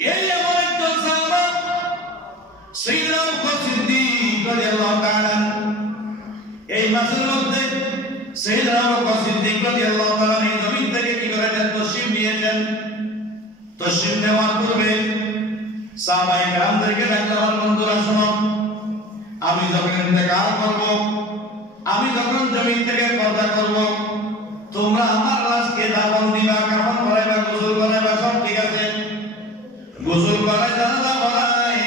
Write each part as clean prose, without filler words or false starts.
এই এমন একজন সাহাবা সাইয়েদনা আবু বকর সিদ্দিক রাদিয়াল্লাহু তাআলা, এই মাসের মধ্যে সাইয়েদনা আবু বকর সিদ্দিক রাদিয়াল্লাহু তাআলা এই জমিন থেকে কি করেছেন? তশরিফ নিয়েছেন। তশরিফ নেওয়ার পূর্বে সাহাবায়ে কেরামদেরকে ডাকলেন, আমার বন্ধুরা শোনো, আমি যখন ইন্তেকাল করব, আমি যখন জমিন থেকে পর্দা করব, তোমরা আমার লাশকে দাফন দিবা, কাফন পরাইবা, গোসল করাইবা, সব ঠিক আছে। গোসল করাই, জানাজা পড়াই,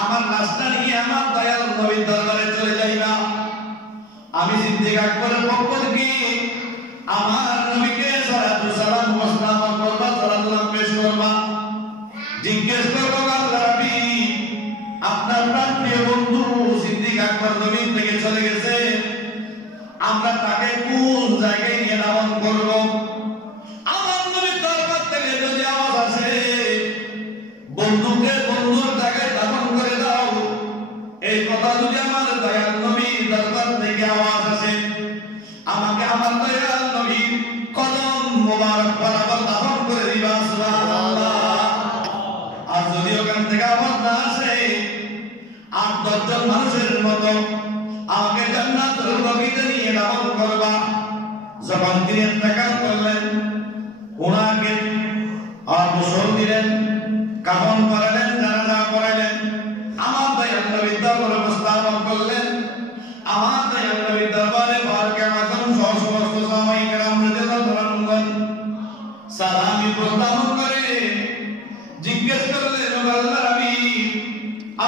আমার লাশটা নিয়ে আমার দয়াল নবীর দরবারে চলে যাইবা। আমি সিদ্দিক আকবরের পক্ষ থেকে আমার নবীকে সালাতু সালাম ওয়াসসালাম করবা, সালাম পেশ করবা। জিজ্ঞেস করবো, আল্লাহর হাবিব, আপনার প্রিয় বন্ধু সিদ্দিক আকবর জমিন থেকে চলে গেছে, আমরা তাকে কোন জায়গায় নিয়ে দাফন করব? আমার নবীর দরবার থেকে যদি আওয়াজ আসে বন্ধুকে বন্ধুর জায়গায় দাফন করে দাও, এই কথা যদি আমার দয়াল নবীর দরবার থেকে আওয়াজ আসে, আমাকে আমার দয়াল নবীর কদম মোবারক বরাবর দাফন করে দিবা, সুবহানাল্লাহ। আর যদি ওখান থেকে আওয়াজ না আসে, ৮-১০ জন মানুষের মতো আমাকে জান্নাতুল বাকিতে নিয়ে দাফন করবা। যখন তিনি ইন্তেকাল করলেন, ওনাকে গোসল দিলেন, কাফন পরালেন, জানাজা পড়ালেন, আমার দয়াল নবীর দরবারে উপস্থাপন করলেন। আমার দয়াল নবীর দরবারে বারকে আযম সহ সমস্ত সাহাবায়ে কেরাম রাদিয়াল্লাহু আনহুম সালামি প্রস্তাব করে জিজ্ঞেস করলেন, আল্লাহর হাবিব,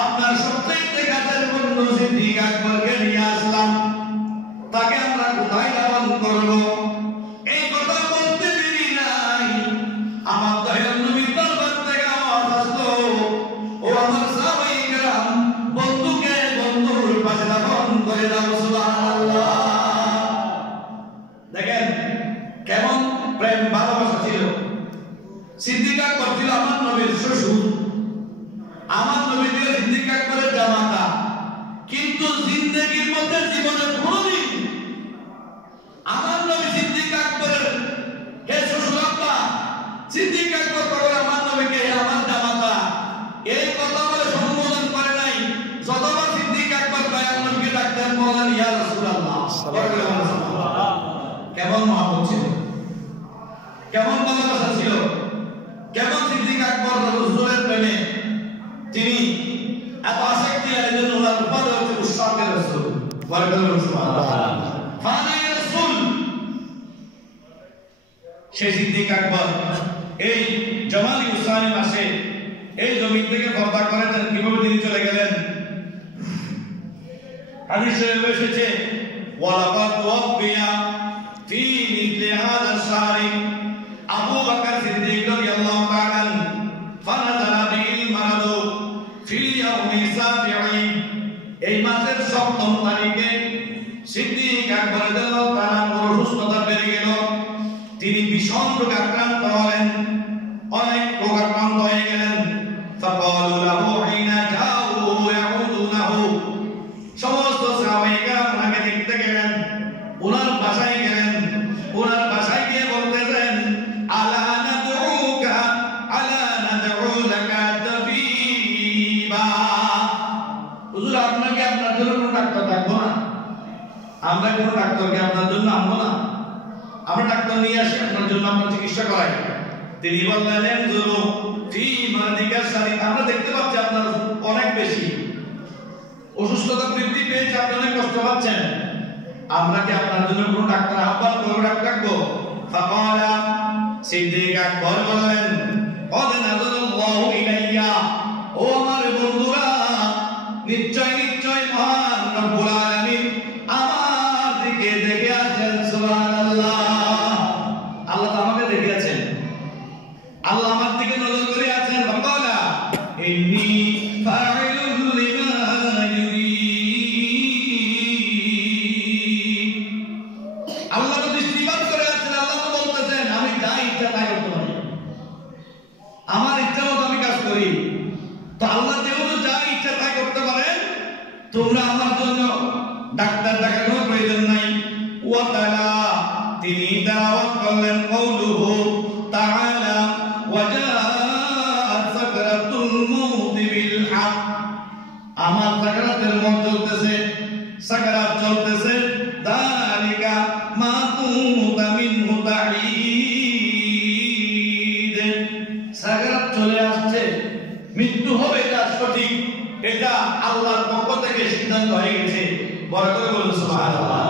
আপনার সবচেয়ে কাছের বন্ধু সিদ্দিক আকবরকে নিয়ে আসলাম, তাকে আমরা কোথায় দাফন করব? এই কথা বলতে দেরি নাই, আমার দয়াল নবীর দরবার থেকে আওয়াজ আসলো, ও আমার সাহাবায়ে কেরাম, বন্ধুকে বন্ধুর পাশে দাফন করে দাও, সুবহানাল্লাহ। দেখেন কেমন প্রেম ভালোবাসা ছিল। সিদ্দিক আকবর ছিল আমার নবীর শ্বশুর, আমার নবী ছিল সিদ্দিক আকবরের জামাতা, কিন্তু জিন্দেগীর মধ্যে জীবনের কোনদিন আমার নবী সিদ্দিক আকবরের হে শ্বশুর আব্বা, সিদ্দিক আকবর বলে আমার নবীকে আমার জামাতা, এই কথা বলে সম্বোধন করে নাই। যতবার সিদ্দিক আকবর দয়াল নবীকে ডাকতেন বলেন, ইয়া রাসূলুল্লাহ। কেমন মহব্বত ছিল, কেমন ভালোবাসা ছিল, কেমন সিদ্দিক আকবর রাসূলের প্রেমে তিনি এত আসক্তি, এজন্য ওনার উপাধি হচ্ছে উশাকের রাসূল। সেই সিদ্দিক আকবর এই জামালি উসানি মাসে এই জমিন থেকে পর্দা করেছেন। কিভাবে তিনি চলে গেলেন? হাদিস শরীফে এসেছে, ওয়ালাকাদ ওয়াফিয়া ফি মিথলি হাযা শাহরি আবু বকর সিদ্দিক রাদিয়াল্লাহু তাআলা ফানাযালা বিল মারাদু ফিল ইয়াউমি সাবিঈ। এই মাসের ৭ম তারিখে সিদ্দিক আকবর রাদিয়াল্লাহু তাআলা অসুস্থতা বেড়ে গেল। তিনি ভীষণ রোগে আক্রান্ত হলেন, অনেক রোগাক্রান্ত হয়ে গেলেন। ফাকালু লাহু হিনা জাউ ইয়াউদুনাহু, সমস্ত সাহাবায়ে কেরাম ওনাকে দেখতে গেলেন, ওনার বাসায় গেলেন, ওনার বাসায় গিয়ে বলতেছেন, আলা নাদউকা আলা নাদউ লাকা তাবিবা। হুজুর, আপনাকে আপনার জন্য কোনো ডাক্তার ডাকবো না? আমরা কোনো ডাক্তারকে আপনার জন্য আনবো না? আমরা ডাক্তার নিয়ে আসি আপনার জন্য, আপনার চিকিৎসা করাই। তিনি বললেন, জুরু ফি মারাদিকা শারীর, আমরা দেখতে পাচ্ছি আপনার অনেক বেশি অসুস্থতা বৃদ্ধি পেয়েছে, আপনি অনেক কষ্ট পাচ্ছেন, আমরা কি আপনার জন্য কোনো ডাক্তার আহ্বান করবো, ডাকবো? ফাকালা, সিদ্দিক আকবর বললেন, ক্বাদ নাযারাল্লাহু ইলাইয়া, ও আমার বন্ধুরা, নিশ্চয় নিশ্চয় মহান রব্বুল আলামিন আমার দিকে দেখে আছেন, সুবহানাল্লাহ। আল্লাহ আমাকে দেখে আছেন, আল্লাহ আমার দিকে নজর করে আছেন। ফাকালা ইন্নী ফাইলুন লিমা ইউরিদ, আল্লাহ দৃষ্টিপাত করে আছেন। আল্লাহ তো বলতেছেন, আমি যা ইচ্ছা তাই করতে পারি, আমার ইচ্ছা মতো আমি কাজ করি। তো আল্লাহ যেহেতু যা ইচ্ছা তাই করতে পারেন, তোমরা আমার জন্য ডাক্তার দেখানোর প্রয়োজন নাই। ওয়া তাআলা, তিনি তেলাওয়াত করলেন, কওলুহু তাআলা ওয়া জাআত মৃত্যু হবে এটা সঠিক, এটা আল্লাহর পক্ষ থেকে সিদ্ধান্ত হয়ে গেছে। বড় করে বলুন সুবহানাল্লাহ।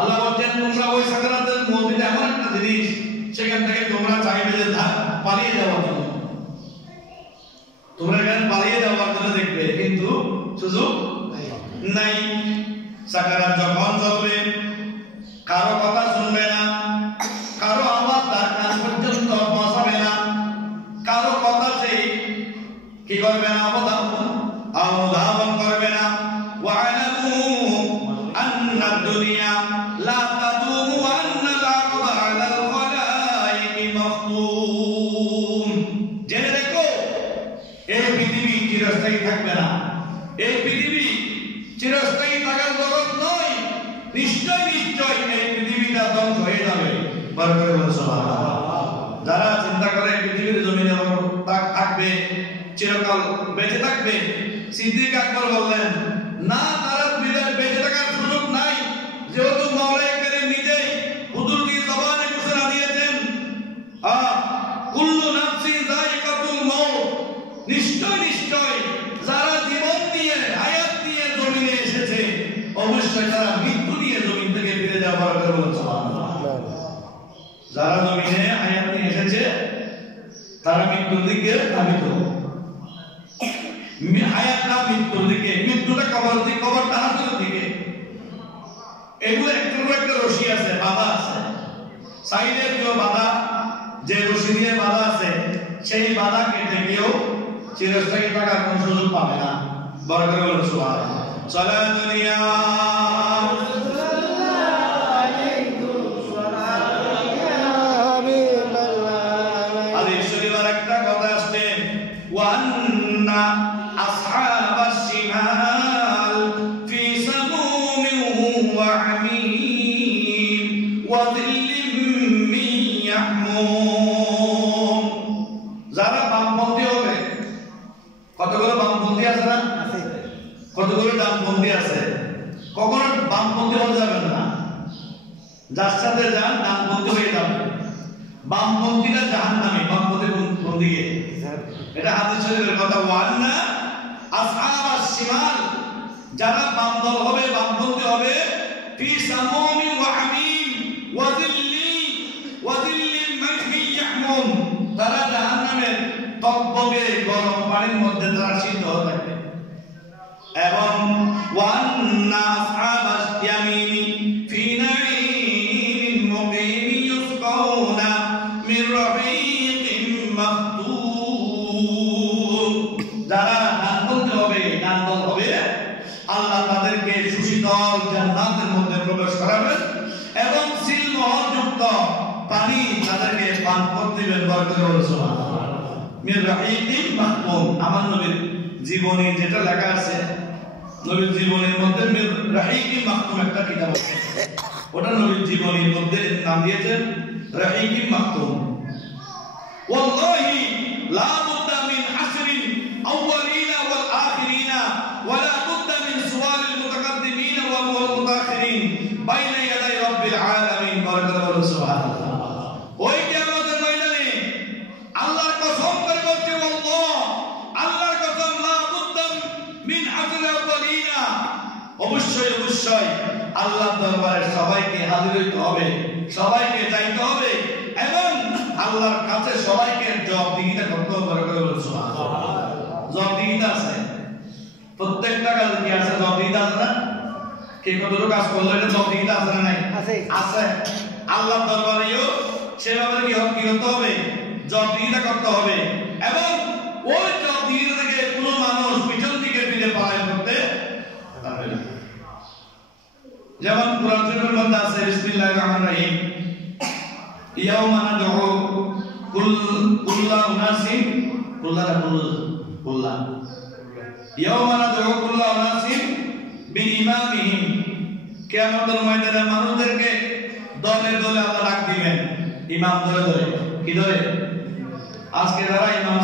আল্লাহ বলেন তোমরা ওই সাকারাতের মধ্যে এমন একটা জিনিস, সেখান থেকে তোমরা চাইবে যে পালিয়ে যাওয়ার জন্য, তোমরা এখানে পালিয়ে যাওয়ার জন্য দেখবে, কিন্তু সুযোগ নাই। সাকারাত যখন চলবে কারো কথা শুনবে না, কারো আওয়াজ তার কান পর্যন্ত পৌঁছাবে না, কারো কথা সে কি করবে না, অনুধাবন করবে না। ওয়া'লামু আন্না দুনিয়া লা তাদুমু ওয়া আন্নাল আরদা আলাল খালাইকি মাফতুম। জেনে রেখো এই পৃথিবী চিরস্থায়ী থাকবে না, এই পৃথিবী চিরস্থায়ী থাকার জগৎ নয়। নিশ্চয় নিশ্চয় এই পৃথিবীটা ধ্বংস হয়ে যাবে। বড় করে বলুন সুবহানাল্লাহ। যারা চিন্তা করে পৃথিবীর জমিনে থাকবে, চিরকাল বেঁচে থাকবে, সিদ্দিক আকবর বললেন না, তারা বেঁচে থাকার সুযোগ নাই। যেহেতু মাওলাই করিম নিজেই হুজুরকে জবানে ঘোষণা দিয়েছেন, কুল্লু নাফসিন যায়িকাতুল মাউত, নিশ্চয় নিশ্চয় যারা জীবন নিয়ে হায়াত নিয়ে জমিনে এসেছে, অবশ্যই তারা মৃত্যু নিয়ে জমিন থেকে ফিরে যাওয়ার কথা বলছে সুবহানাল্লাহ। যারা জমিনে হায়াত নিয়ে এসেছে তারা মৃত্যুর দিকে ধাবিত, হায়াত না মৃত্যুর দিকে, মৃত্যুটা কবর দিকে, কবরটা হাতের দিকে। এগুলো একটা রশি আছে, বাধা আছে, সাইডে কেউ বাধা, যে রশি দিয়ে বাধা আছে সেই বাধা কেটে কেউ চিরস্থায়ী থাকার কোন সুযোগ পাবে না। বড় করে বলুন সুবহানাল্লাহ। চলা দুনিয়া যারা বামপন্থী হবে, কতগুলো বামপন্থী আছে না, কতগুলো ডানপন্থী আছে, কখনো বামপন্থী হতে যাবেন না, যার সাথে যান ডানপন্থী হয়ে যাবে। বামপন্থীরা জাহান্নামী, বামপন্থী কোন দিকে, এটা হাদিস শরীফের কথা। ওয়ান্না আসহাবাস শিমাল, যারা বাম দল হবে, বামপন্থী হবে, ফি সামুমিন ওয়া হামিম ওয়া যিল্লিন মাইন ইয়াহমুম, তারা জাহান্নামের টকবগে গরম পানির মধ্যে তারা সিদ্ধ হয়ে থাকবে। এবং ওয়ান্না আসহাবাস ইয়ামিনি ফি নাঈমিন মুকিম ইউসকাউনা মির রাহিকিম মাখতুম, যারা ডানপন্থী হবে, ডান দল হবে, আল্লাহ তাদেরকে সুশীতল জান্নাতের মধ্যে প্রবেশ করাবেন এবং সিলমোহরযুক্ত পানি তাদেরকে পান করতে দিবেন। বরকত সুবহানাল্লাহ। মির রাহিকিম মাখতুম, আমার নবীর জীবনী যেটা লেখা আছে, নবীর জীবনীর মধ্যে মির রাহিকিম মাখতুম একটা কিতাব আছে, ওটা নবীর জীবনীর মধ্যে নাম দিয়েছেন রাহিকিম মাখতুম। ওয়াল্লাহি লা বুদ্দা মিন হাসরিন আউয়ালিনা ওয়াল আখিরিনা ওয়া লা বুদ্দা মিন সুওয়ালিল মুতাকাদ্দিমিনা ওয়াল মুতাআখিরিন বাইনা ইয়াদাই রাব্বিল আলামিন। বরকত সুবহানাল্লাহ। ওই কিয়ামতের ময়দানে আল্লাহর কসম করে বলছে, আল্লাহ, আল্লাহর কসম, লা বুদ্দা মিন হাসরিল আউয়ালিনা, অবশ্যই অবশ্যই আল্লাহর দরবারে সবাইকে হাজির হইতে হবে, সবাইকে যাইতে হবে এবং আল্লাহর কাছে সবাইকে জবাবদিহিতা করতে হবে। বরকত সুবহানাল্লাহ। জবাবদিহিতা আছে, প্রত্যেকটা কাজে কি আছে, জবাবদিহিতা আছে না? কে কতটুকু কাজ করলে এটা জবাবদিহিতা আছে না নাই? আছে। আল্লাহর দরবারেও সেভাবে কি হতে হবে, জবাবদিহিতা করতে হবে এবং ওই জবাবদিহিতা থেকে কোনো মানুষ পিছন দিকে ফিরে পলায়ন করতে পারবে না। যেমন কোরআন শরীফের মধ্যে আছে, বিসমিল্লাহির রহমানির রহিম, ইয়াউমা নাদউ কুল্লা উনাসিন ইয়াউমা নাদউ কুল্লা উনাসিন বিইমামিহিম, কিয়ামতের ময়দানে মানুষদেরকে দলে দলে আল্লাহ ডাক দিবেন, ইমাম ধরে ধরে। কি ধরে? আজকে যারা ইমাম